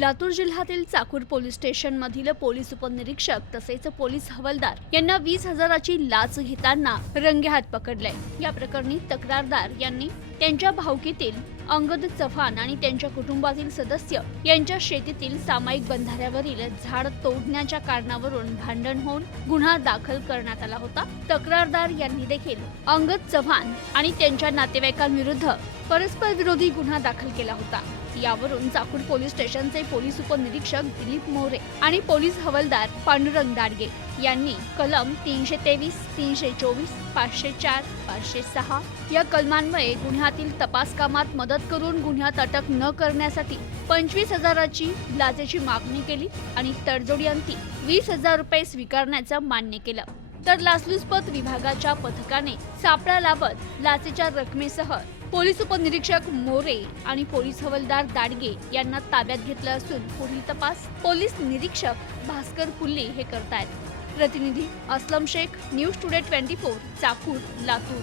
लातूर जिल्ह्यातील Chakur police स्टेशनमधील police उपनिरीक्षक तसेच पोलीस हवालदार यांना वीस हजाराची लाच घेताना रंगेहात पकडले. या प्रकरणी तक्रारदार यांनी त्यांच्या भावकीतील अंगद चव्हाण आणि त्यांच्या कुटुंबातील सदस्य यांच्या शेतीतील सामायिक बंधाऱ्यावरील झाड तोडण्याच्या कारणावरून भांडण होऊन गुन्हा दाखल करण्यात आला होता. तक्रारदार यांनी देखील अंगद चव्हाण आणि त्यांच्या नातेवाईकांविरुद्ध परस्पर विरोधी गुन्हा दाखल केला होता. यावरून चाकूर पोलीस स्टेशनचे पोलीस उपनिरीक्षक दिलीप मोरे आणि पोलीस हवालदार पांडुरंग दाडगे यांनी कलम तीनशे तेवीस तीनशे चोवीस पाचशे चार पाचशे सहा या कलमांमुळे गुन्ह्यातील तपास कामात मदत करून गुन्ह्यात अटक न करण्यासाठी पंचवीस हजाराची लाचेची मागणी केली आणि तडजोडी अंती वीस हजार रुपये स्वीकारण्याचं मान्य केलं. तर लाचलुचपत विभागाच्या पथकाने सापळा लावत लाचेच्या रकमेसह पोलीस उपनिरीक्षक मोरे आणि पोलीस हवालदार दाडगे यांना ताब्यात घेतलं असून पुढील तपास पोलीस निरीक्षक भास्कर पुल्ले हे करतायत. प्रतिनिधी Aslam Shaikh news today twenty four Chakur Latur.